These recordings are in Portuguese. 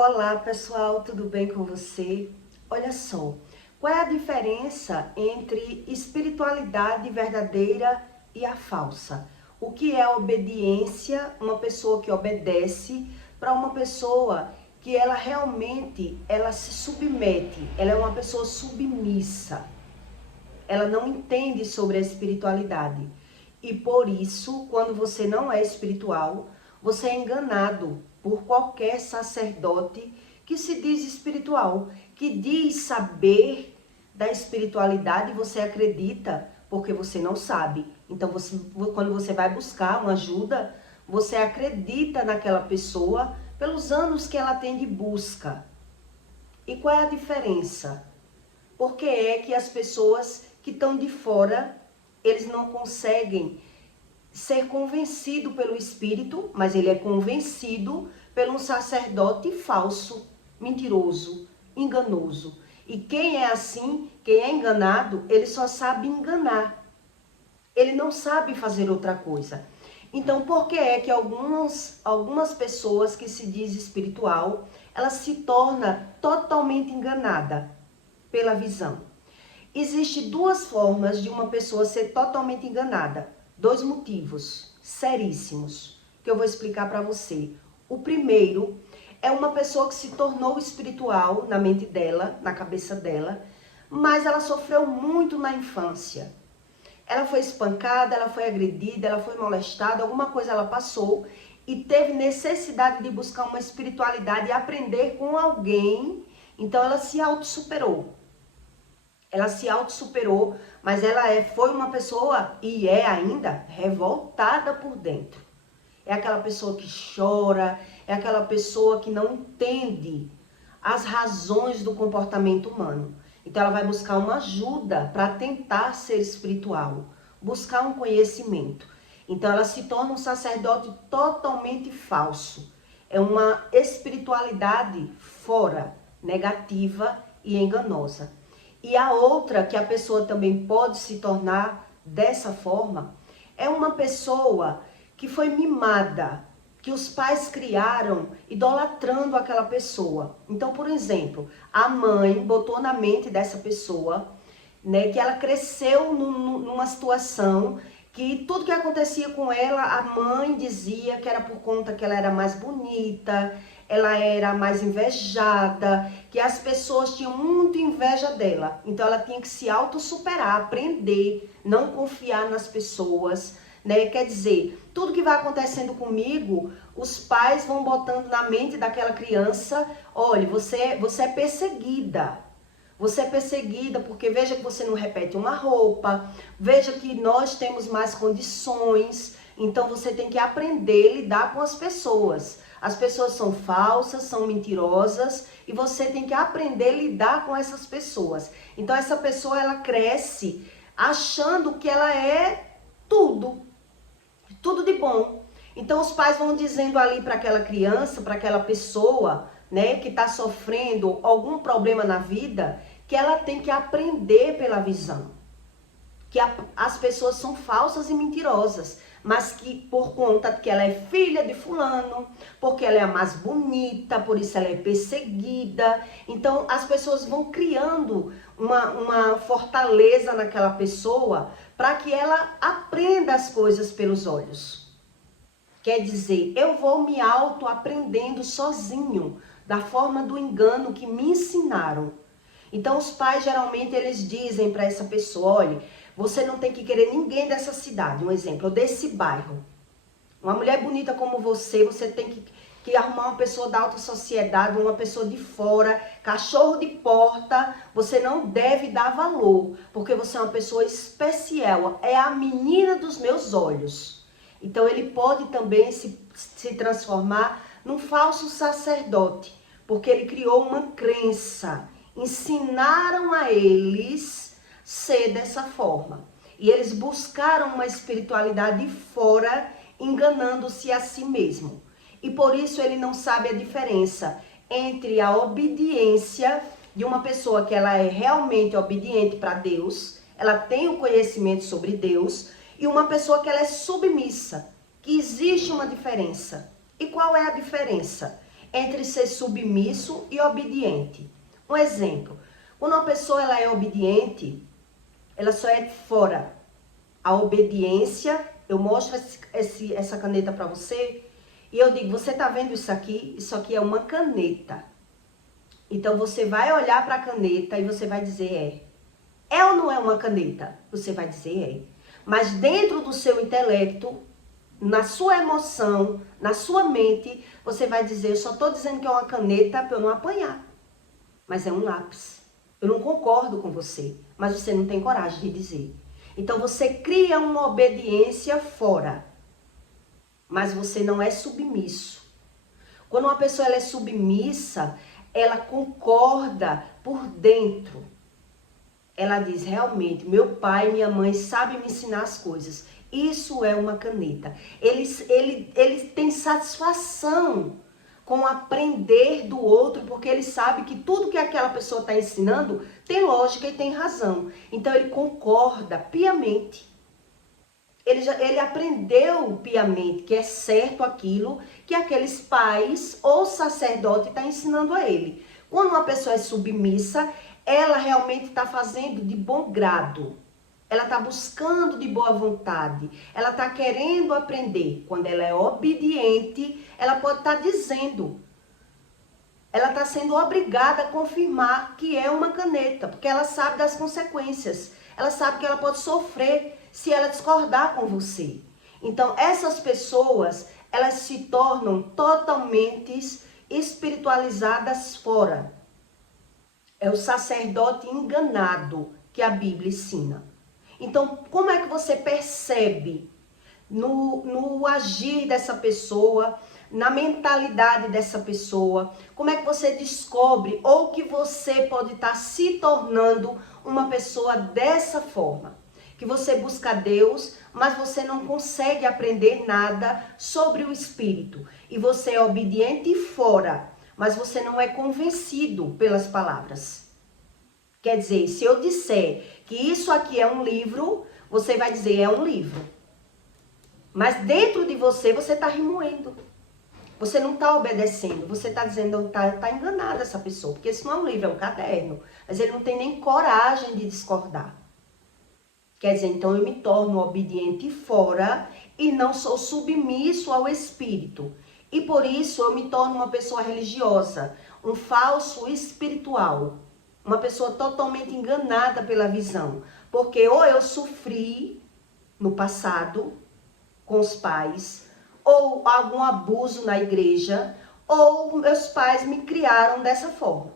Olá pessoal, tudo bem com você? Olha só, qual é a diferença entre espiritualidade verdadeira e a falsa? O que é obediência, uma pessoa que obedece, para uma pessoa que ela realmente se submete, ela é uma pessoa submissa, ela não entende sobre a espiritualidade. E por isso, quando você não é espiritual, você é enganado por qualquer sacerdote que se diz espiritual, que diz saber da espiritualidade, você acredita porque você não sabe. Então, quando você vai buscar uma ajuda, você acredita naquela pessoa pelos anos que ela tem de busca. E qual é a diferença? Por que é que as pessoas que estão de fora, eles não conseguem ser convencido pelo Espírito, mas ele é convencido por um sacerdote falso, mentiroso, enganoso. E quem é assim, quem é enganado, ele só sabe enganar. Ele não sabe fazer outra coisa. Então, por que é que algumas pessoas que se diz espiritual, ela se torna totalmente enganada pela visão? Existem duas formas de uma pessoa ser totalmente enganada. Dois motivos seríssimos que eu vou explicar para você. O primeiro é uma pessoa que se tornou espiritual na mente dela, na cabeça dela, mas ela sofreu muito na infância. Ela foi espancada, ela foi agredida, ela foi molestada, alguma coisa ela passou e teve necessidade de buscar uma espiritualidade e aprender com alguém. Então ela se autossuperou. Ela se autossuperou, mas ela foi uma pessoa, e é ainda, revoltada por dentro. É aquela pessoa que chora, é aquela pessoa que não entende as razões do comportamento humano. Então ela vai buscar uma ajuda para tentar ser espiritual, buscar um conhecimento. Então ela se torna um sacerdote totalmente falso. É uma espiritualidade fora, negativa e enganosa. E a outra que a pessoa também pode se tornar dessa forma é uma pessoa que foi mimada, que os pais criaram idolatrando aquela pessoa. Então, por exemplo, a mãe botou na mente dessa pessoa, né, que ela cresceu numa situação que tudo que acontecia com ela, a mãe dizia que era por conta que ela era mais bonita, ela era mais invejada, que as pessoas tinham muita inveja dela. Então ela tinha que se autossuperar, aprender, não confiar nas pessoas, né? Quer dizer, tudo que vai acontecendo comigo, os pais vão botando na mente daquela criança, olha, você é perseguida. Você é perseguida porque veja que você não repete uma roupa, veja que nós temos mais condições, então você tem que aprender a lidar com as pessoas. As pessoas são falsas, são mentirosas e você tem que aprender a lidar com essas pessoas. Então essa pessoa ela cresce achando que ela é tudo de bom. Então os pais vão dizendo ali para aquela criança, para aquela pessoa, né, que está sofrendo algum problema na vida, que ela tem que aprender pela visão. Que as pessoas são falsas e mentirosas, mas que por conta que ela é filha de fulano, porque ela é a mais bonita, por isso ela é perseguida. Então as pessoas vão criando uma fortaleza naquela pessoa para que ela aprenda as coisas pelos olhos. Quer dizer, eu vou me auto-aprendendo sozinho, da forma do engano que me ensinaram. Então os pais geralmente eles dizem para essa pessoa, olha, você não tem que querer ninguém dessa cidade, um exemplo, desse bairro. Uma mulher bonita como você tem que arrumar uma pessoa da alta sociedade, uma pessoa de fora, cachorro de porta, você não deve dar valor, porque você é uma pessoa especial, é a menina dos meus olhos. Então ele pode também se transformar num falso sacerdote, porque ele criou uma crença, ensinaram a eles ser dessa forma. E eles buscaram uma espiritualidade fora, enganando-se a si mesmo. E por isso ele não sabe a diferença entre a obediência de uma pessoa que ela é realmente obediente para Deus, ela tem o conhecimento sobre Deus, e uma pessoa que ela é submissa, que existe uma diferença. E qual é a diferença? entre ser submisso e obediente. Um exemplo, quando uma pessoa ela é obediente, ela só é fora. A obediência, eu mostro essa caneta para você e eu digo, você tá vendo isso aqui? Isso aqui é uma caneta. Então você vai olhar para a caneta e você vai dizer é ou não é uma caneta? Você vai dizer é. Mas dentro do seu intelecto, na sua emoção, na sua mente, você vai dizer, eu só estou dizendo que é uma caneta para eu não apanhar. Mas é um lápis. Eu não concordo com você, mas você não tem coragem de dizer. Então você cria uma obediência fora, mas você não é submisso. Quando uma pessoa ela é submissa, ela concorda por dentro. Ela diz, realmente, meu pai e minha mãe sabem me ensinar as coisas. Isso é uma caneta. Eles têm satisfação com aprender do outro, porque ele sabe que tudo que aquela pessoa está ensinando tem lógica e tem razão. Então ele concorda piamente. Ele aprendeu piamente que é certo aquilo que aqueles pais ou sacerdote estão ensinando a ele. Quando uma pessoa é submissa, ela realmente está fazendo de bom grado. Ela está buscando de boa vontade. Ela está querendo aprender. Quando ela é obediente, ela pode estar dizendo. Ela está sendo obrigada a confirmar que é uma caneta, porque ela sabe das consequências. Ela sabe que ela pode sofrer se ela discordar com você. Então, essas pessoas, elas se tornam totalmente espiritualizadas fora. É o sacerdote enganado que a Bíblia ensina. Então, como é que você percebe no agir dessa pessoa, na mentalidade dessa pessoa? Como é que você descobre ou que você pode estar se tornando uma pessoa dessa forma? Que você busca Deus, mas você não consegue aprender nada sobre o Espírito. E você é obediente fora, mas você não é convencido pelas palavras. Quer dizer, se eu disser que isso aqui é um livro, você vai dizer é um livro. Mas dentro de você, você está remoendo. Você não está obedecendo. Você está dizendo, está enganada essa pessoa. Porque isso não é um livro, é um caderno. Mas ele não tem nem coragem de discordar. Quer dizer, então eu me torno obediente fora e não sou submisso ao Espírito. E por isso eu me torno uma pessoa religiosa, um falso espiritual. Uma pessoa totalmente enganada pela visão. Porque ou eu sofri no passado com os pais, ou algum abuso na igreja, ou meus pais me criaram dessa forma.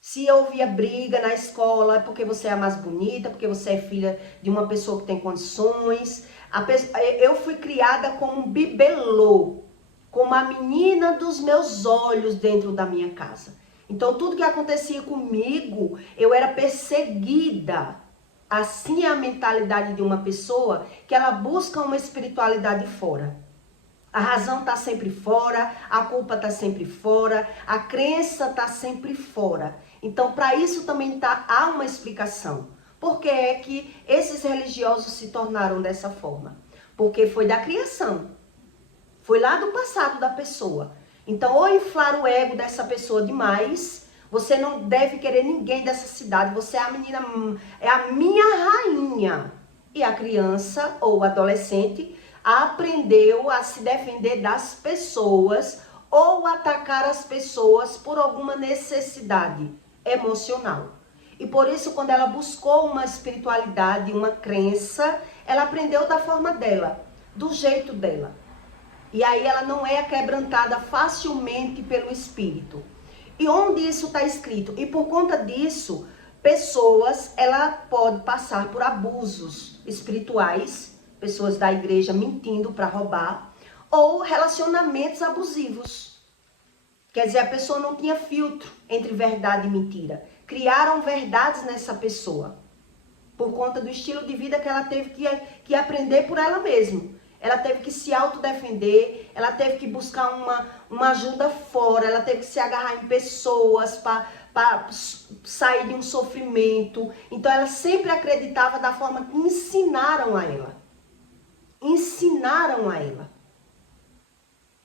Se eu ouvia briga na escola, porque você é a mais bonita, porque você é filha de uma pessoa que tem condições. Eu fui criada como um bibelô, como a menina dos meus olhos dentro da minha casa. Então, tudo que acontecia comigo, eu era perseguida. Assim é a mentalidade de uma pessoa que ela busca uma espiritualidade fora. A razão está sempre fora, a culpa está sempre fora, a crença está sempre fora. Então, para isso também há uma explicação. Por que é que esses religiosos se tornaram dessa forma? Porque foi da criação. Foi lá do passado da pessoa. Então, ou inflar o ego dessa pessoa demais, você não deve querer ninguém dessa cidade, você é a menina, é a minha rainha. E a criança ou adolescente aprendeu a se defender das pessoas ou atacar as pessoas por alguma necessidade emocional. E por isso, quando ela buscou uma espiritualidade, uma crença, ela aprendeu da forma dela, do jeito dela. E aí ela não é quebrantada facilmente pelo Espírito. E onde isso está escrito? E por conta disso, pessoas, ela pode passar por abusos espirituais, pessoas da igreja mentindo para roubar, ou relacionamentos abusivos. Quer dizer, a pessoa não tinha filtro entre verdade e mentira. Criaram verdades nessa pessoa, por conta do estilo de vida que ela teve que aprender por ela mesma. Ela teve que se autodefender, ela teve que buscar uma ajuda fora, ela teve que se agarrar em pessoas para sair de um sofrimento. Então ela sempre acreditava da forma que ensinaram a ela. Ensinaram a ela.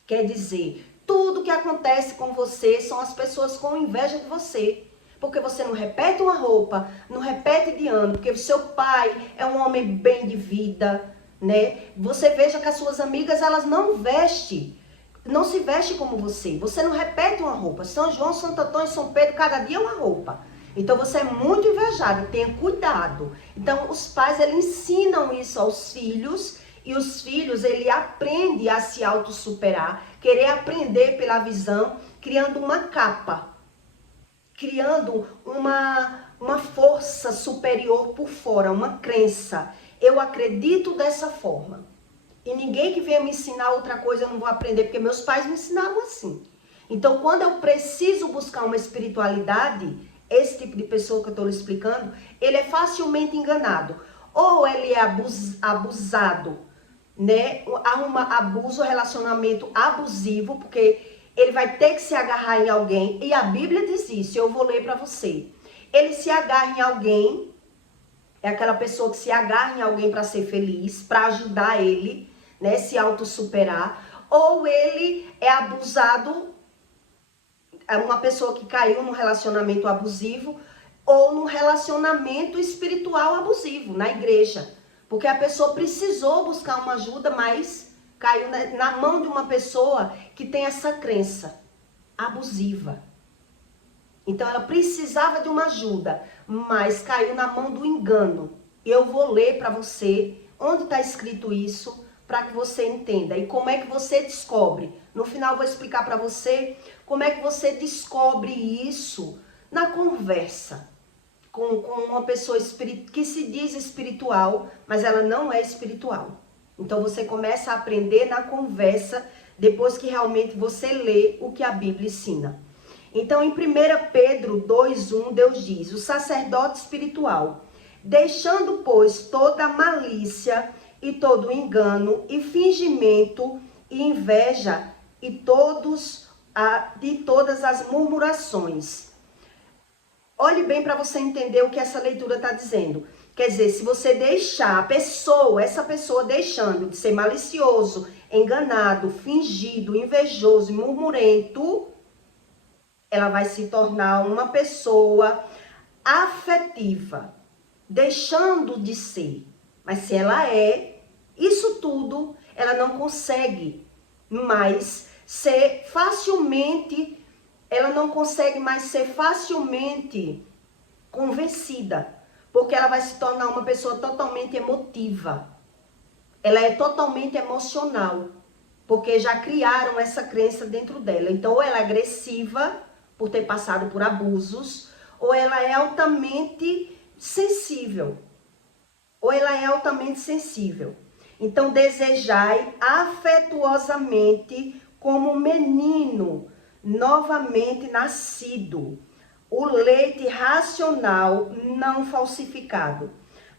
Quer dizer, Tudo que acontece com você são as pessoas com inveja de você. Porque você não repete uma roupa, não repete de ano, porque o seu pai é um homem bem de vida, né? Você veja que as suas amigas, elas não se vestem como você. Você não repete uma roupa. São João, Santo Antônio, São Pedro, cada dia é uma roupa. Então você é muito invejado, tenha cuidado. Então os pais, eles ensinam isso aos filhos, e os filhos, ele aprende a se autossuperar, querer aprender pela visão, criando uma capa, criando uma força superior por fora, uma crença. Eu acredito dessa forma. E ninguém que venha me ensinar outra coisa eu não vou aprender, porque meus pais me ensinaram assim. Então, quando eu preciso buscar uma espiritualidade, esse tipo de pessoa que eu estou lhe explicando, ele é facilmente enganado. Ou ele é abusado, né? Arruma abuso, relacionamento abusivo, porque ele vai ter que se agarrar em alguém. E a Bíblia diz isso, eu vou ler para você. Ele se agarra em alguém, é aquela pessoa que se agarra em alguém para ser feliz, para ajudar ele, né, se autossuperar. Ou ele é abusado, é uma pessoa que caiu num relacionamento abusivo, ou num relacionamento espiritual abusivo, na igreja. Porque a pessoa precisou buscar uma ajuda, mas caiu na mão de uma pessoa que tem essa crença abusiva. Então ela precisava de uma ajuda, mas caiu na mão do engano. Eu vou ler para você onde está escrito isso, para que você entenda. E como é que você descobre? No final eu vou explicar para você como é que você descobre isso na conversa com uma pessoa que se diz espiritual, mas ela não é espiritual. Então você começa a aprender na conversa, depois que realmente você lê o que a Bíblia ensina. Então em 1 Pedro 2:1, Deus diz: o sacerdote espiritual, deixando pois toda a malícia e todo engano e fingimento e inveja e de todas as murmurações. Olhe bem para você entender o que essa leitura está dizendo. Quer dizer, se você deixar essa pessoa deixando de ser malicioso, enganado, fingido, invejoso e murmurento, ela vai se tornar uma pessoa afetiva, deixando de ser. Mas se ela é isso tudo, ela não consegue mais ser facilmente, convencida, porque ela vai se tornar uma pessoa totalmente emotiva. Ela é totalmente emocional, porque já criaram essa crença dentro dela. Então, ou ela é agressiva, por ter passado por abusos, ou ela é altamente sensível. Então, desejai afetuosamente como um menino novamente nascido, o leite racional não falsificado,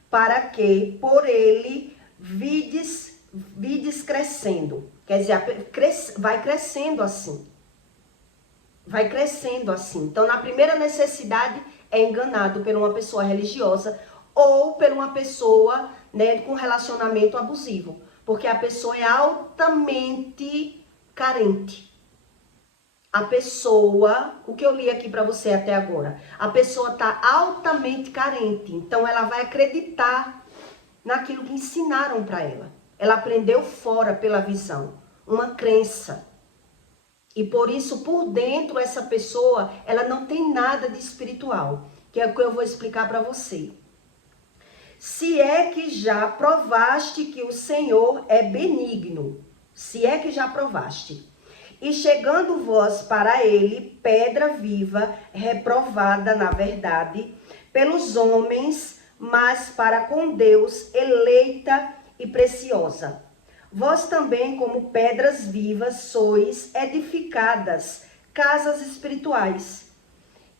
para que por ele vides crescendo. Quer dizer, vai crescendo assim. Então, na primeira necessidade, é enganado por uma pessoa religiosa ou por uma pessoa, né, com relacionamento abusivo. Porque a pessoa é altamente carente. A pessoa, o que eu li aqui para você até agora, a pessoa está altamente carente. Então, ela vai acreditar naquilo que ensinaram para ela. Ela aprendeu fora pela visão, uma crença. E por isso, por dentro, essa pessoa, ela não tem nada de espiritual, que é o que eu vou explicar para você. Se é que já provaste que o Senhor é benigno, e chegando vós para ele, pedra viva, reprovada na verdade, pelos homens, mas para com Deus, eleita e preciosa. Vós também, como pedras vivas, sois edificadas, casas espirituais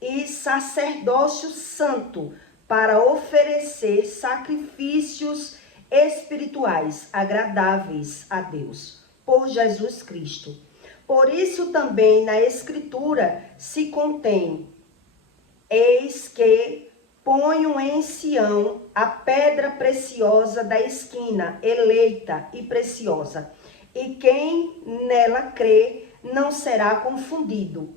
e sacerdócio santo, para oferecer sacrifícios espirituais agradáveis a Deus, por Jesus Cristo. Por isso também na Escritura se contém: eis que ponho em Sião a pedra preciosa da esquina, eleita e preciosa, e quem nela crê não será confundido.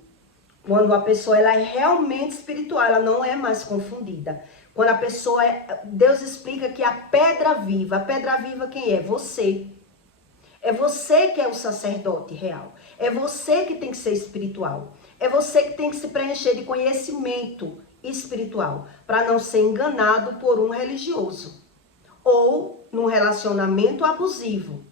Quando a pessoa ela é realmente espiritual, ela não é mais confundida. Quando a pessoa Deus explica que a pedra viva quem é? Você. É você que é o sacerdote real. É você que tem que ser espiritual. É você que tem que se preencher de conhecimento espiritual, para não ser enganado por um religioso ou num relacionamento abusivo.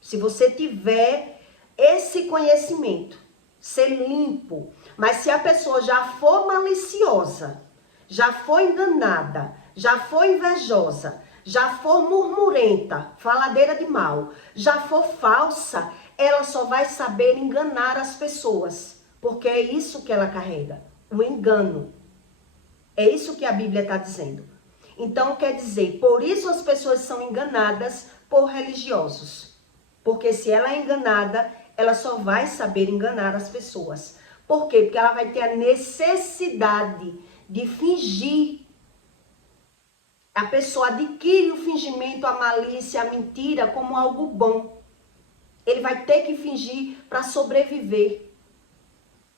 Se você tiver esse conhecimento, ser limpo, mas se a pessoa já for maliciosa, já for enganada, já for invejosa, já for murmurenta, faladeira de mal, já for falsa, ela só vai saber enganar as pessoas, porque é isso que ela carrega, o engano. É isso que a Bíblia está dizendo. Então, quer dizer, por isso as pessoas são enganadas por religiosos. Porque se ela é enganada, ela só vai saber enganar as pessoas. Por quê? Porque ela vai ter a necessidade de fingir. A pessoa adquire o fingimento, a malícia, a mentira como algo bom. Ele vai ter que fingir para sobreviver.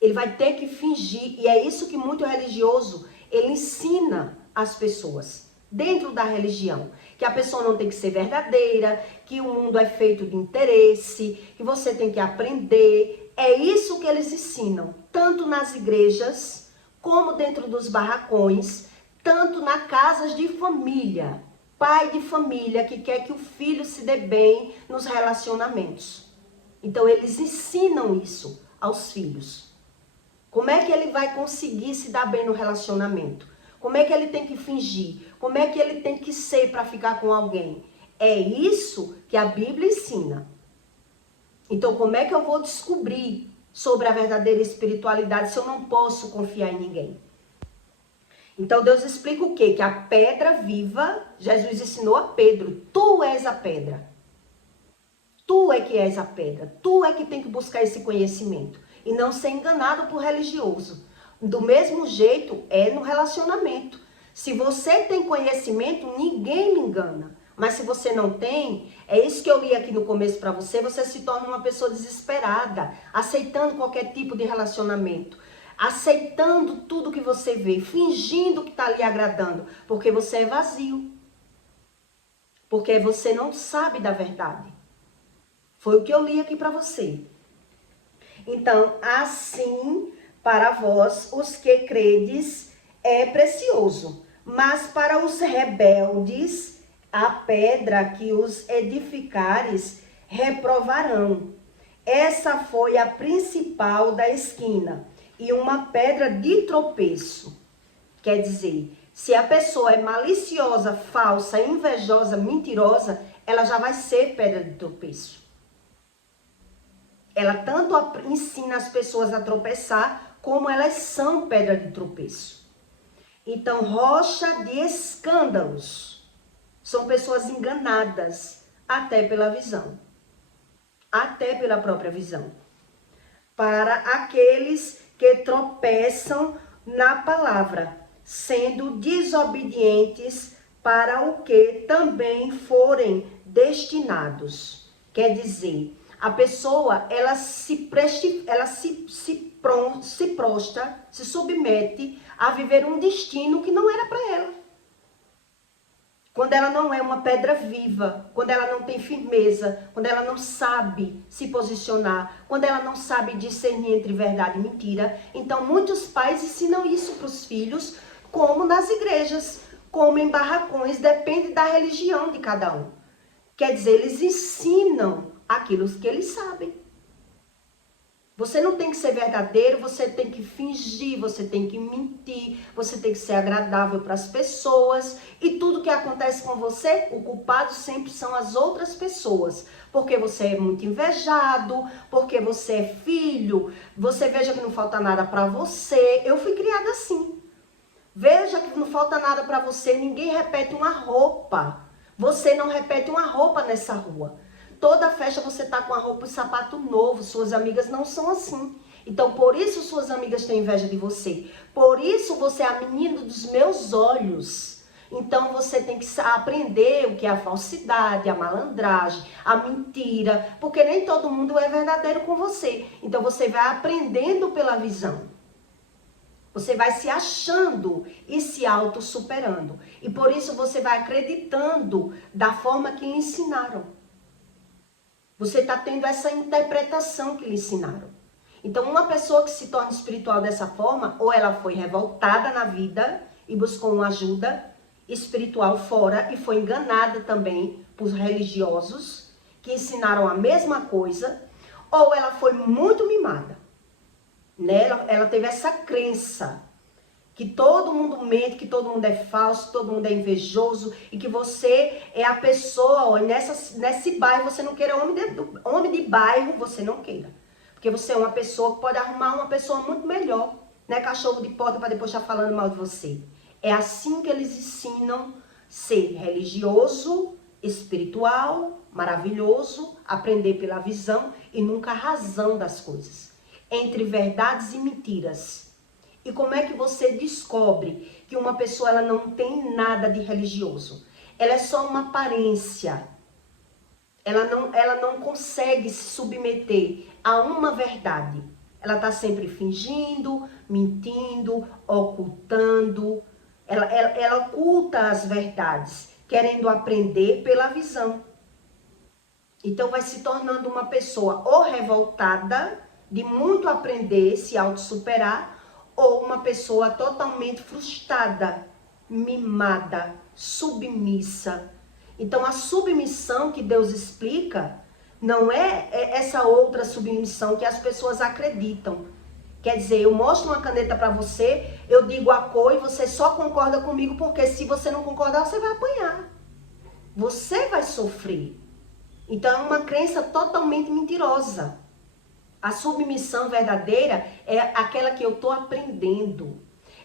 Ele vai ter que fingir. E é isso que muito religioso, ele ensina às pessoas. Dentro da religião, que a pessoa não tem que ser verdadeira, que o mundo é feito de interesse, que você tem que aprender. É isso que eles ensinam, tanto nas igrejas, como dentro dos barracões, tanto nas casas de família. Pai de família que quer que o filho se dê bem nos relacionamentos. Então eles ensinam isso aos filhos. Como é que ele vai conseguir se dar bem no relacionamento? Como é que ele tem que fingir? Como é que ele tem que ser para ficar com alguém? É isso que a Bíblia ensina. Então, como é que eu vou descobrir sobre a verdadeira espiritualidade se eu não posso confiar em ninguém? Então, Deus explica o quê? Que a pedra viva, Jesus ensinou a Pedro, tu és a pedra. Tu é que és a pedra. Tu é que tem que buscar esse conhecimento. E não ser enganado por religioso. Do mesmo jeito é no relacionamento. Se você tem conhecimento, ninguém me engana. Mas se você não tem, é isso que eu li aqui no começo para você, você se torna uma pessoa desesperada, aceitando qualquer tipo de relacionamento, aceitando tudo que você vê, fingindo que está lhe agradando, porque você é vazio. Porque você não sabe da verdade. Foi o que eu li aqui para você. Então, assim, para vós, os que credes, é precioso. Mas para os rebeldes, a pedra que os edificares reprovarão. Essa foi a principal da esquina e uma pedra de tropeço. Quer dizer, se a pessoa é maliciosa, falsa, invejosa, mentirosa, ela já vai ser pedra de tropeço. Ela tanto ensina as pessoas a tropeçar, como elas são pedra de tropeço. Então, rocha de escândalos. São pessoas enganadas, até pela visão. Até pela própria visão. Para aqueles que tropeçam na palavra, sendo desobedientes para o que também forem destinados. Quer dizer, a pessoa, ela se prostra, se submete a viver um destino que não era para ela. Quando ela não é uma pedra viva, quando ela não tem firmeza, quando ela não sabe se posicionar, quando ela não sabe discernir entre verdade e mentira. Então, muitos pais ensinam isso para os filhos, como nas igrejas, como em barracões, depende da religião de cada um. Quer dizer, eles ensinam aquilo que eles sabem. Você não tem que ser verdadeiro, você tem que fingir, você tem que mentir, você tem que ser agradável para as pessoas. E tudo que acontece com você, o culpado sempre são as outras pessoas. Porque você é muito invejado, porque você é filho, você veja que não falta nada para você. Eu fui criada assim. Veja que não falta nada para você, ninguém repete uma roupa. Você não repete uma roupa nessa rua. Toda festa você tá com a roupa e sapato novo, suas amigas não são assim. Então, por isso suas amigas têm inveja de você. Por isso você é a menina dos meus olhos. Então você tem que aprender o que é a falsidade, a malandragem, a mentira, porque nem todo mundo é verdadeiro com você. Então você vai aprendendo pela visão. Você vai se achando e se auto-superando. E por isso você vai acreditando da forma que lhe ensinaram. Você está tendo essa interpretação que lhe ensinaram. Então, uma pessoa que se torna espiritual dessa forma, ou ela foi revoltada na vida e buscou uma ajuda espiritual fora e foi enganada também por religiosos que ensinaram a mesma coisa, ou ela foi muito mimada. Né? Ela teve essa crença que todo mundo mente, que todo mundo é falso, todo mundo é invejoso e que você é a pessoa, ó, nesse bairro você não queira homem de bairro, você não queira. Porque você é uma pessoa que pode arrumar uma pessoa muito melhor, né? Cachorro de porta para depois estar falando mal de você. É assim que eles ensinam ser religioso, espiritual, maravilhoso, aprender pela visão e nunca a razão das coisas. Entre verdades e mentiras. E como é que você descobre que uma pessoa ela não tem nada de religioso? Ela é só uma aparência. Ela não consegue se submeter a uma verdade. Ela está sempre fingindo, mentindo, ocultando. Ela oculta as verdades, querendo aprender pela visão. Então vai se tornando uma pessoa ou revoltada, de muito aprender, se auto-superar, ou uma pessoa totalmente frustrada, mimada, submissa. Então a submissão que Deus explica não é essa outra submissão que as pessoas acreditam. Quer dizer, eu mostro uma caneta para você, eu digo a cor e você só concorda comigo, porque se você não concordar, você vai apanhar. Você vai sofrer. Então é uma crença totalmente mentirosa. A submissão verdadeira é aquela que eu estou aprendendo.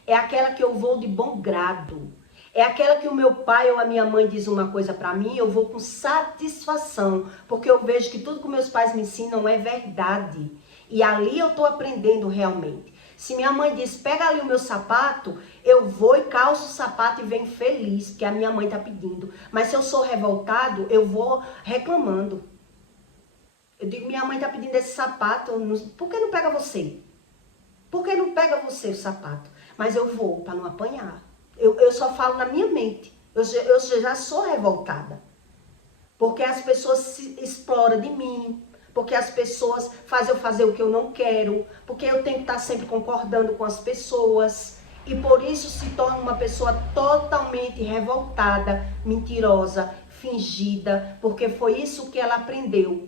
É aquela que eu vou de bom grado. É aquela que o meu pai ou a minha mãe diz uma coisa para mim, eu vou com satisfação. Porque eu vejo que tudo que meus pais me ensinam é verdade. E ali eu estou aprendendo realmente. Se minha mãe diz, pega ali o meu sapato, eu vou e calço o sapato e venho feliz, porque a minha mãe está pedindo. Mas se eu sou revoltado, eu vou reclamando. Eu digo, minha mãe está pedindo esse sapato, por que não pega você? Por que não pega você o sapato? Mas eu vou, para não apanhar. Eu só falo na minha mente. Eu já sou revoltada. Porque as pessoas se exploram de mim. Porque as pessoas fazem eu fazer o que eu não quero. Porque eu tenho que estar sempre concordando com as pessoas. E por isso se torna uma pessoa totalmente revoltada, mentirosa, fingida. Porque foi isso que ela aprendeu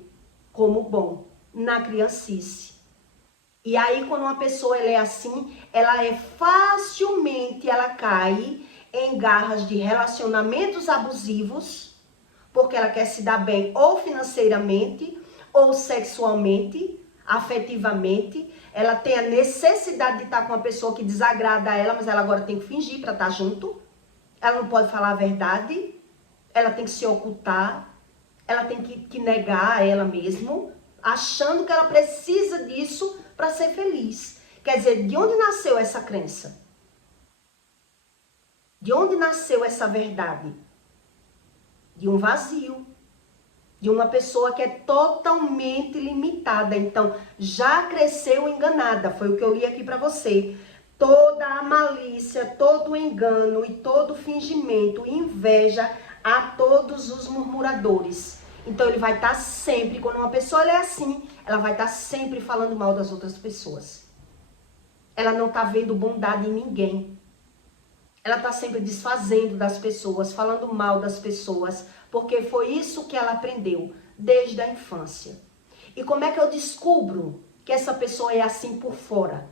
como bom, na criancice. E aí, quando uma pessoa ela é assim, ela é facilmente, ela cai em garras de relacionamentos abusivos, porque ela quer se dar bem ou financeiramente, ou sexualmente, afetivamente. Ela tem a necessidade de estar com uma pessoa que desagrada a ela, mas ela agora tem que fingir para estar junto. Ela não pode falar a verdade, ela tem que se ocultar. Ela tem que negar a ela mesma, achando que ela precisa disso para ser feliz. Quer dizer, de onde nasceu essa crença? De onde nasceu essa verdade? De um vazio. De uma pessoa que é totalmente limitada. Então, já cresceu enganada. Foi o que eu li aqui para você. Toda a malícia, todo o engano e todo o fingimento, inveja a todos os murmuradores. Então ele vai estar sempre, quando uma pessoa é assim, ela vai estar sempre falando mal das outras pessoas. Ela não está vendo bondade em ninguém. Ela está sempre desfazendo das pessoas, falando mal das pessoas, porque foi isso que ela aprendeu desde a infância. E como é que eu descubro que essa pessoa é assim por fora?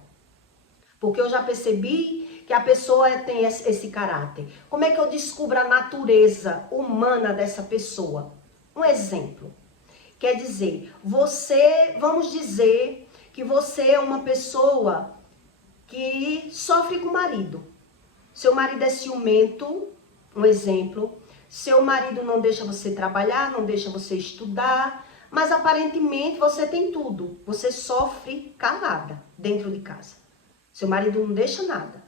Porque eu já percebi que a pessoa tem esse caráter. Como é que eu descubro a natureza humana dessa pessoa? Um exemplo. Quer dizer, vamos dizer que você é uma pessoa que sofre com o marido. Seu marido é ciumento, um exemplo. Seu marido não deixa você trabalhar, não deixa você estudar, mas aparentemente você tem tudo. Você sofre calada dentro de casa. Seu marido não deixa nada.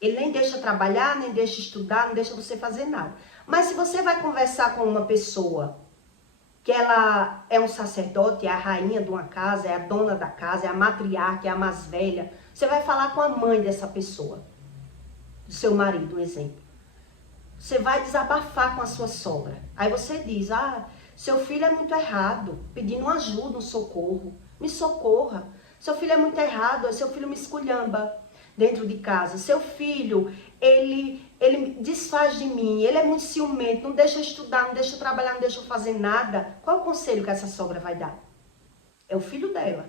Ele nem deixa trabalhar, nem deixa estudar, não deixa você fazer nada. Mas se você vai conversar com uma pessoa que ela é um sacerdote, é a rainha de uma casa, é a dona da casa, é a matriarca, é a mais velha, você vai falar com a mãe dessa pessoa, do seu marido, um exemplo. Você vai desabafar com a sua sogra. Aí você diz, seu filho é muito errado, pedindo ajuda, um socorro. Me socorra. Seu filho é muito errado, seu filho me esculhamba dentro de casa. Seu filho, ele desfaz de mim, ele é muito ciumento, não deixa eu estudar, não deixa eu trabalhar, não deixa eu fazer nada. Qual é o conselho que essa sogra vai dar? É o filho dela.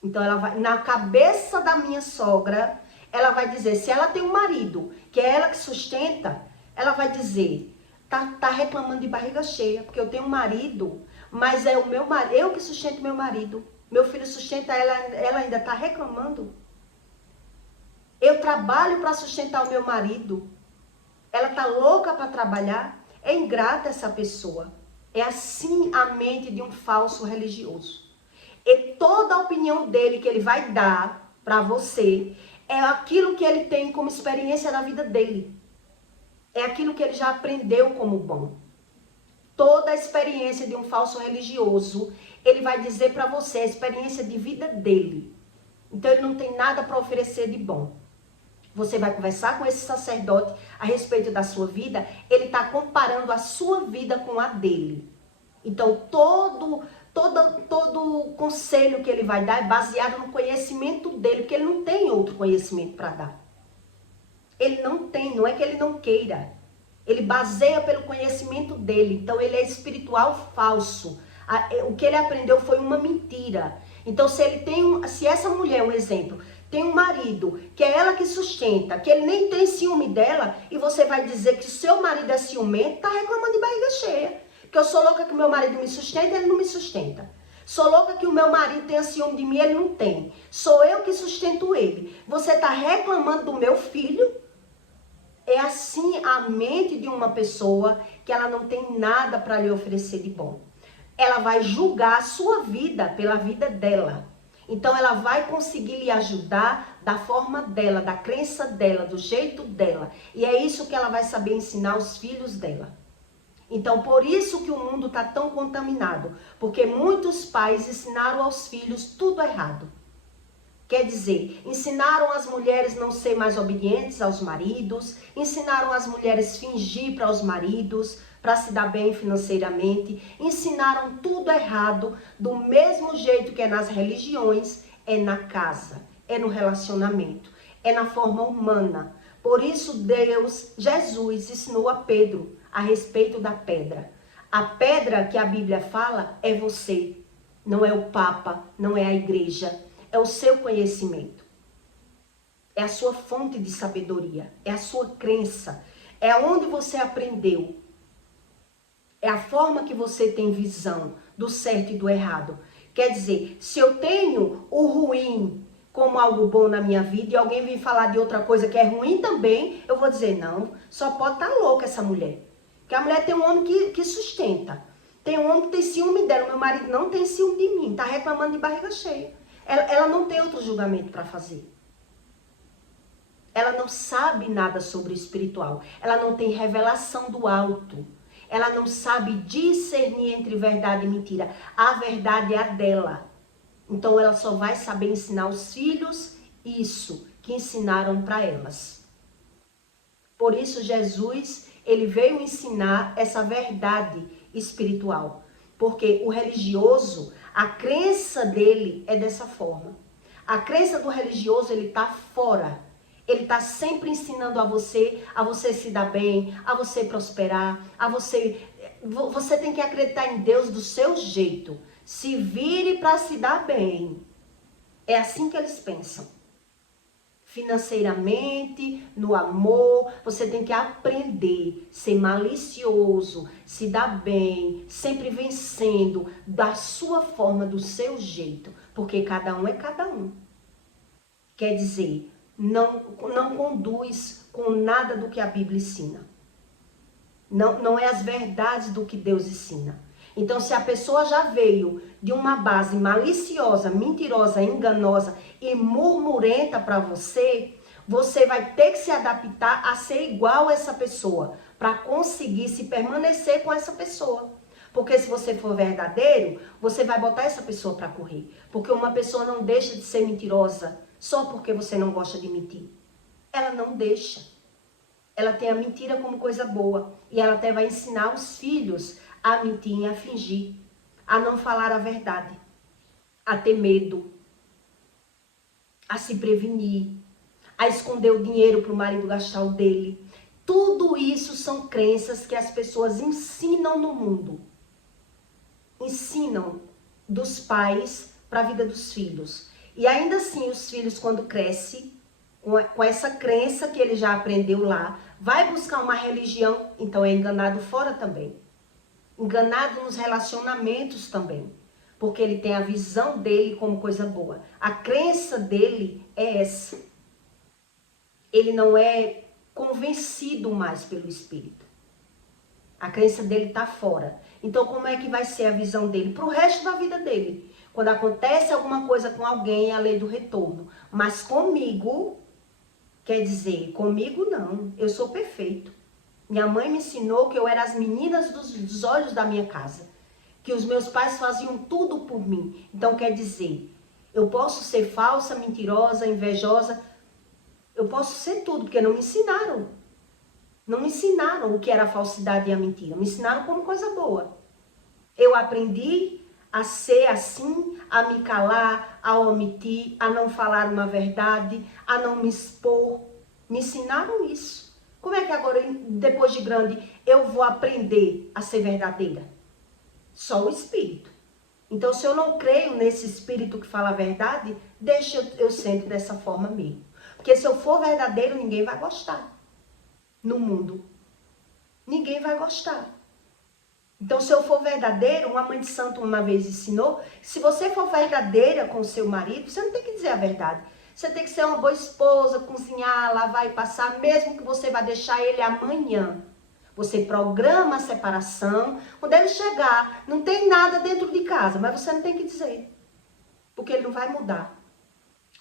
Então ela vai, na cabeça da minha sogra, ela vai dizer, se ela tem um marido, que é ela que sustenta, ela vai dizer, tá reclamando de barriga cheia, porque eu tenho um marido, mas é o meu marido, eu que sustento meu marido. Meu filho sustenta ela ainda tá reclamando. Eu trabalho para sustentar o meu marido. Ela tá louca para trabalhar. É ingrata essa pessoa. É assim a mente de um falso religioso. E toda a opinião dele que ele vai dar para você é aquilo que ele tem como experiência na vida dele. É aquilo que ele já aprendeu como bom. Toda a experiência de um falso religioso, ele vai dizer para você a experiência de vida dele. Então ele não tem nada para oferecer de bom. Você vai conversar com esse sacerdote a respeito da sua vida, ele está comparando a sua vida com a dele. Então, todo conselho que ele vai dar é baseado no conhecimento dele, porque ele não tem outro conhecimento para dar. Ele não tem, não é que ele não queira. Ele baseia pelo conhecimento dele, então ele é espiritual falso. O que ele aprendeu foi uma mentira. Então, se essa mulher, um exemplo, tem um marido, que é ela que sustenta, que ele nem tem ciúme dela, e você vai dizer que seu marido é ciumento, tá reclamando de barriga cheia. Que eu sou louca que meu marido me sustenta, ele não me sustenta. Sou louca que o meu marido tenha ciúme de mim, ele não tem. Sou eu que sustento ele. Você tá reclamando do meu filho? É assim a mente de uma pessoa que ela não tem nada para lhe oferecer de bom. Ela vai julgar a sua vida pela vida dela. Então ela vai conseguir lhe ajudar da forma dela, da crença dela, do jeito dela. E é isso que ela vai saber ensinar os filhos dela. Então por isso que o mundo está tão contaminado. Porque muitos pais ensinaram aos filhos tudo errado. Quer dizer, ensinaram as mulheres não ser mais obedientes aos maridos, ensinaram as mulheres fingir para os maridos, para se dar bem financeiramente, ensinaram tudo errado, do mesmo jeito que é nas religiões, é na casa, é no relacionamento, é na forma humana. Por isso Jesus ensinou a Pedro a respeito da pedra. A pedra que a Bíblia fala é você, não é o Papa, não é a igreja. É o seu conhecimento, é a sua fonte de sabedoria, é a sua crença, é onde você aprendeu, é a forma que você tem visão do certo e do errado. Quer dizer, se eu tenho o ruim como algo bom na minha vida e alguém vem falar de outra coisa que é ruim também, eu vou dizer, não, só pode estar louca essa mulher. Porque a mulher tem um homem que sustenta, tem um homem que tem ciúme dela, meu marido não tem ciúme de mim, tá reclamando de barriga cheia. Ela não tem outro julgamento para fazer. Ela não sabe nada sobre o espiritual. Ela não tem revelação do alto. Ela não sabe discernir entre verdade e mentira. A verdade é a dela. Então ela só vai saber ensinar os filhos isso que ensinaram para elas. Por isso Jesus, ele veio ensinar essa verdade espiritual. Porque o religioso, a crença dele é dessa forma. A crença do religioso, ele está fora. Ele está sempre ensinando a você se dar bem, a você prosperar, a você... Você tem que acreditar em Deus do seu jeito. Se vire para se dar bem. É assim que eles pensam. Financeiramente, no amor, você tem que aprender, ser malicioso, se dar bem, sempre vencendo da sua forma, do seu jeito, porque cada um é cada um. Quer dizer, não conduz com nada do que a Bíblia ensina. Não é as verdades do que Deus ensina. Então, se a pessoa já veio de uma base maliciosa, mentirosa, enganosa e murmurenta para você, Você vai ter que se adaptar a ser igual a essa pessoa para conseguir se permanecer com essa pessoa. Porque se você for verdadeiro, você vai botar essa pessoa para correr. Porque uma pessoa não deixa de ser mentirosa só porque você não gosta de mentir. Ela não deixa. Ela tem a mentira como coisa boa. E ela até vai ensinar os filhos a mentir e a fingir. A não falar a verdade. A ter medo. A se prevenir. A esconder o dinheiro para o marido gastar o dele. Tudo isso são crenças que as pessoas ensinam no mundo. Ensinam dos pais para a vida dos filhos. E ainda assim, os filhos, quando crescem, com essa crença que ele já aprendeu lá, vai buscar uma religião, então é enganado fora também. Enganado nos relacionamentos também. Porque ele tem a visão dele como coisa boa. A crença dele é essa. Ele não é convencido mais pelo Espírito. A crença dele está fora. Então, como é que vai ser a visão dele para o resto da vida dele? Quando acontece alguma coisa com alguém, é a lei do retorno. Mas comigo, quer dizer, comigo não. Eu sou perfeito. Minha mãe me ensinou que eu era as meninas dos olhos da minha casa. Que os meus pais faziam tudo por mim. Então, quer dizer, eu posso ser falsa, mentirosa, invejosa. Eu posso ser tudo, porque não me ensinaram. Não me ensinaram o que era a falsidade e a mentira. Me ensinaram como coisa boa. Eu aprendi a ser assim, a me calar, a omitir, a não falar uma verdade, a não me expor. Me ensinaram isso. Como é que agora, depois de grande, eu vou aprender a ser verdadeira? Só o Espírito. Então, se eu não creio nesse Espírito que fala a verdade, deixa eu sendo dessa forma mesmo. Porque se eu for verdadeiro, ninguém vai gostar. No mundo. Ninguém vai gostar. Então, se eu for verdadeiro, uma mãe de santo uma vez ensinou, se você for verdadeira com o seu marido, você não tem que dizer a verdade. Você tem que ser uma boa esposa, cozinhar, lavar e passar, mesmo que você vá deixar ele amanhã. Você programa a separação, quando ele chegar, não tem nada dentro de casa, mas você não tem que dizer. Porque ele não vai mudar.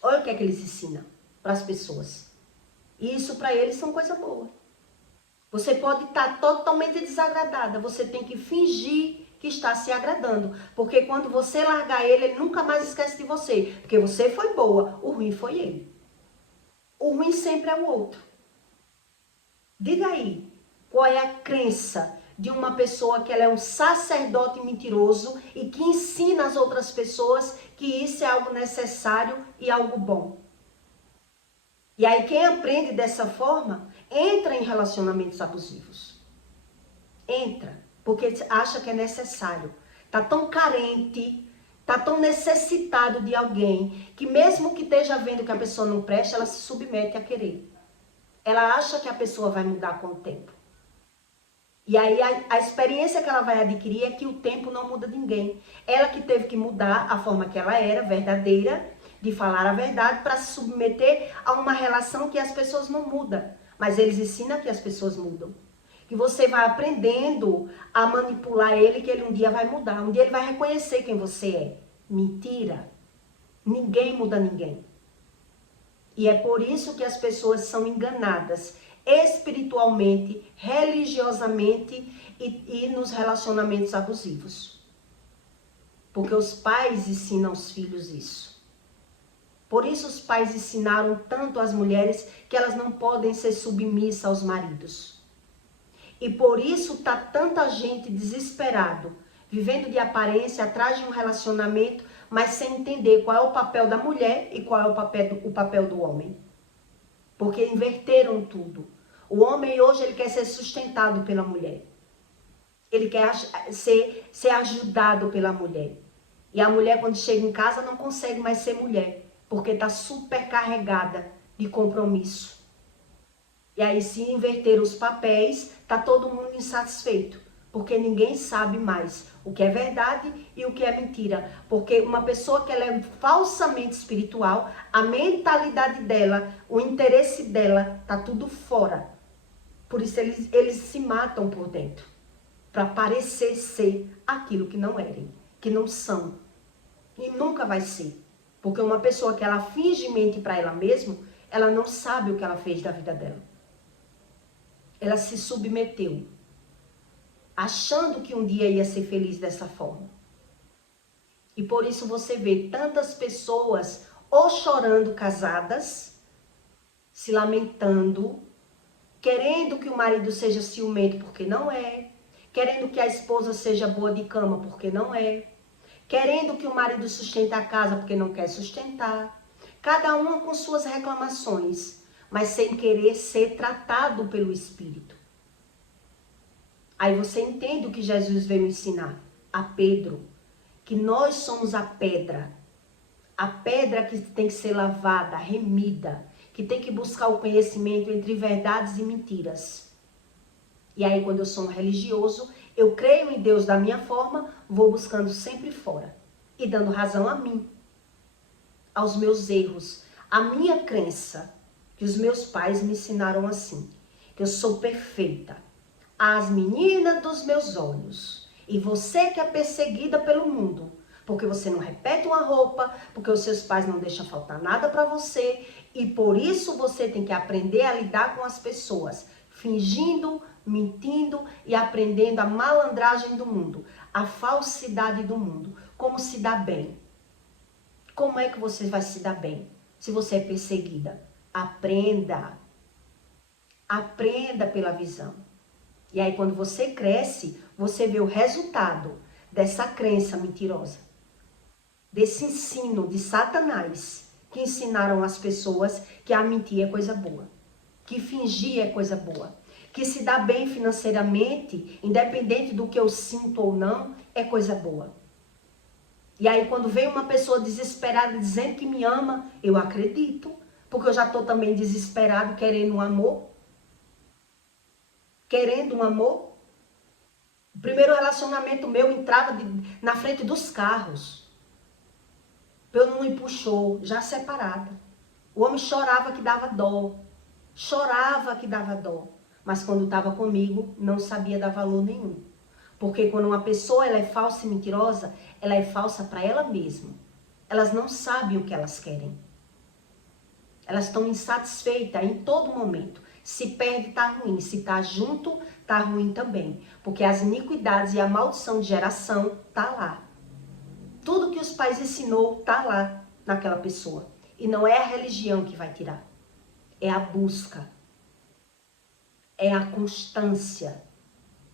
Olha o que é que eles ensinam para as pessoas. E isso para eles são coisa boa. Você pode estar totalmente desagradada, você tem que fingir que está se agradando. Porque quando você largar ele, ele nunca mais esquece de você. Porque você foi boa, o ruim foi ele. O ruim sempre é o outro. Diga aí, qual é a crença de uma pessoa que ela é um sacerdote mentiroso e que ensina as outras pessoas que isso é algo necessário e algo bom? E aí quem aprende dessa forma, entra em relacionamentos abusivos. Entra, porque acha que é necessário. Tá tão carente, tá tão necessitado de alguém, que mesmo que esteja vendo que a pessoa não presta, ela se submete a querer. Ela acha que a pessoa vai mudar com o tempo. E aí a experiência que ela vai adquirir é que o tempo não muda ninguém. Ela que teve que mudar a forma que ela era, verdadeira, de falar a verdade, para se submeter a uma relação que as pessoas não mudam. Mas eles ensinam que as pessoas mudam. Que você vai aprendendo a manipular ele, que ele um dia vai mudar. Um dia ele vai reconhecer quem você é. Mentira. Ninguém muda ninguém. E é por isso que as pessoas são enganadas espiritualmente, religiosamente e nos relacionamentos abusivos. Porque os pais ensinam aos filhos isso. Por isso os pais ensinaram tanto às mulheres que elas não podem ser submissas aos maridos. E por isso está tanta gente desesperado, vivendo de aparência, atrás de um relacionamento, mas sem entender qual é o papel da mulher e qual é o papel do homem. Porque inverteram tudo. O homem hoje ele quer ser sustentado pela mulher. Ele quer ser ajudado pela mulher. E a mulher quando chega em casa não consegue mais ser mulher. Porque está supercarregada de compromisso. E aí se inverter os papéis, está todo mundo insatisfeito. Porque ninguém sabe mais o que é verdade e o que é mentira. Porque uma pessoa que ela é falsamente espiritual, a mentalidade dela, o interesse dela, está tudo fora. Por isso eles se matam por dentro. Para parecer ser aquilo que não erem, que não são. E nunca vai ser. Porque uma pessoa que ela finge mente para ela mesma, ela não sabe o que ela fez da vida dela. Ela se submeteu, achando que um dia ia ser feliz dessa forma. E por isso você vê tantas pessoas ou chorando casadas, se lamentando, querendo que o marido seja ciumento porque não é, querendo que a esposa seja boa de cama porque não é, querendo que o marido sustente a casa porque não quer sustentar. Cada uma com suas reclamações, mas sem querer ser tratado pelo Espírito. Aí você entende o que Jesus veio ensinar a Pedro, que nós somos a pedra que tem que ser lavada, remida, que tem que buscar o conhecimento entre verdades e mentiras. E aí quando eu sou um religioso, eu creio em Deus da minha forma, vou buscando sempre fora e dando razão a mim, aos meus erros, a minha crença, que os meus pais me ensinaram assim, que eu sou perfeita, as meninas dos meus olhos, e você que é perseguida pelo mundo, porque você não repete uma roupa, porque os seus pais não deixam faltar nada para você, e por isso você tem que aprender a lidar com as pessoas, fingindo, mentindo e aprendendo a malandragem do mundo, a falsidade do mundo, como se dá bem. Como é que você vai se dar bem se você é perseguida? Aprenda. Aprenda pela visão. E aí quando você cresce, você vê o resultado dessa crença mentirosa. Desse ensino de Satanás, que ensinaram as pessoas que a mentir é coisa boa. Que fingir é coisa boa. Que se dar bem financeiramente, independente do que eu sinto ou não, é coisa boa. E aí quando vem uma pessoa desesperada dizendo que me ama, eu acredito. Porque eu já estou também desesperado, querendo um amor. Querendo um amor. O primeiro relacionamento meu entrava na frente dos carros. Eu não me puxou, já separada. O homem chorava que dava dó. Chorava que dava dó. Mas quando estava comigo, não sabia dar valor nenhum. Porque quando uma pessoa ela é falsa e mentirosa, ela é falsa para ela mesma. Elas não sabem o que elas querem. Elas estão insatisfeitas em todo momento. Se perde, tá ruim. Se tá junto, tá ruim também. Porque as iniquidades e a maldição de geração tá lá. Tudo que os pais ensinou tá lá naquela pessoa. E não é a religião que vai tirar. É a busca. É a constância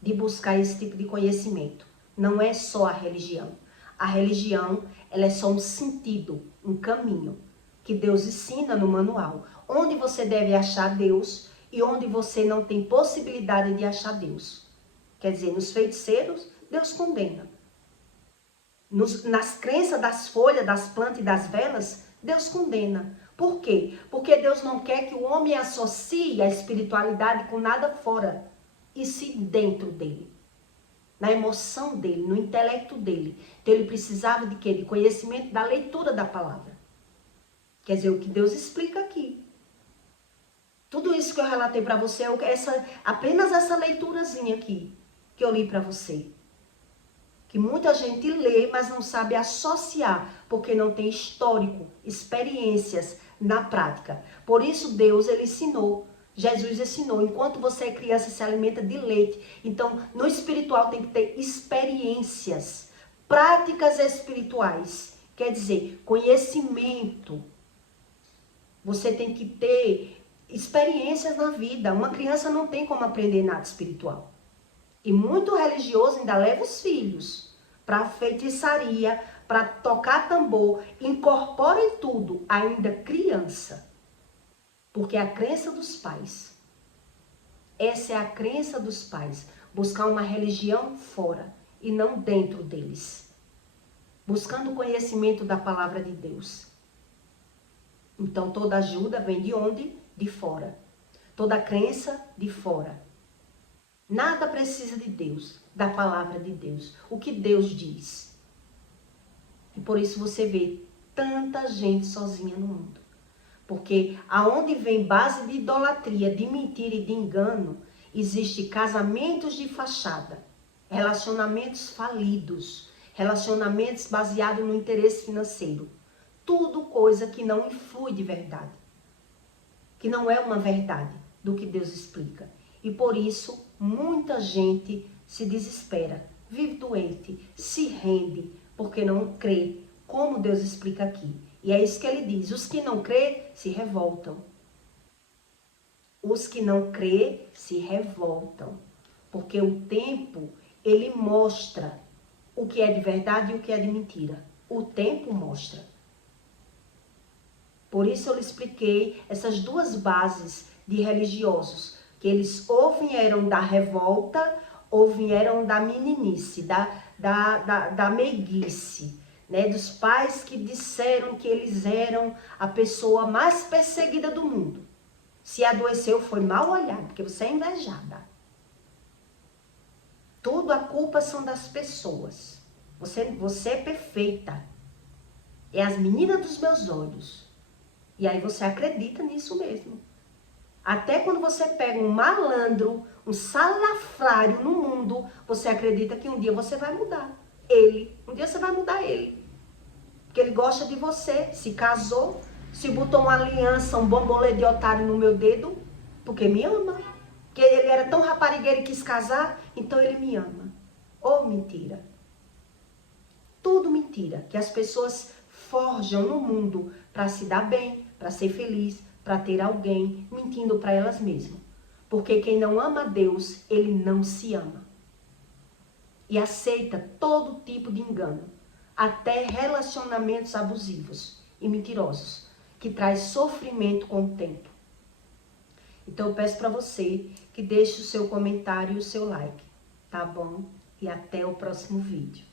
de buscar esse tipo de conhecimento. Não é só a religião. A religião, ela é só um sentido, um caminho que Deus ensina no manual. Onde você deve achar Deus e onde você não tem possibilidade de achar Deus. Quer dizer, nos feiticeiros, Deus condena. Nas crenças das folhas, das plantas e das velas, Deus condena. Por quê? Porque Deus não quer que o homem associe a espiritualidade com nada fora, e sim dentro dele. Na emoção dele, no intelecto dele. Então ele precisava de quê? De conhecimento da leitura da palavra. Quer dizer, o que Deus explica aqui. Tudo isso que eu relatei para você, apenas essa leiturazinha aqui, que eu li para você. Que muita gente lê, mas não sabe associar, porque não tem histórico, experiências na prática. Por isso Deus, ele ensinou, Jesus ensinou, enquanto você é criança, se alimenta de leite. Então, no espiritual tem que ter experiências, práticas espirituais. Quer dizer, conhecimento. Você tem que ter experiências na vida. Uma criança não tem como aprender nada espiritual. E muito religioso ainda leva os filhos para feitiçaria, para tocar tambor, incorpora em tudo, ainda criança. Porque é a crença dos pais. Essa é a crença dos pais. Buscar uma religião fora e não dentro deles. Buscando o conhecimento da palavra de Deus. Então toda ajuda vem de onde? De fora. Toda crença de fora. Nada precisa de Deus, da palavra de Deus. O que Deus diz. E por isso você vê tanta gente sozinha no mundo. Porque aonde vem base de idolatria, de mentira e de engano, existe casamentos de fachada, relacionamentos falidos, relacionamentos baseados no interesse financeiro. Tudo coisa que não influi de verdade. que não é uma verdade do que Deus explica. E por isso, muita gente se desespera, vive doente, se rende, porque não crê como Deus explica aqui. E é isso que ele diz, os que não crê se revoltam. Os que não crê se revoltam, porque o tempo, ele mostra o que é de verdade e o que é de mentira. O tempo mostra. Por isso eu lhe expliquei essas duas bases de religiosos, que eles ou vieram da revolta ou vieram da meninice, da meiguice, né? Dos pais que disseram que eles eram a pessoa mais perseguida do mundo. Se adoeceu, foi mal olhado, porque você é invejada. Tudo a culpa são das pessoas. Você é perfeita. É as meninas dos meus olhos. E aí você acredita nisso mesmo. Até quando você pega um malandro, um salafrário no mundo, você acredita que um dia você vai mudar ele. Um dia você vai mudar ele. Porque ele gosta de você, se casou, se botou uma aliança, um bambolê de otário no meu dedo, porque me ama. Porque ele era tão raparigueiro e quis casar, então ele me ama. Oh, mentira. Tudo mentira. Que as pessoas forjam no mundo para se dar bem, para ser feliz, para ter alguém, mentindo para elas mesmas. Porque quem não ama a Deus, ele não se ama. E aceita todo tipo de engano, até relacionamentos abusivos e mentirosos, que traz sofrimento com o tempo. Então eu peço para você que deixe o seu comentário e o seu like, tá bom? E até o próximo vídeo.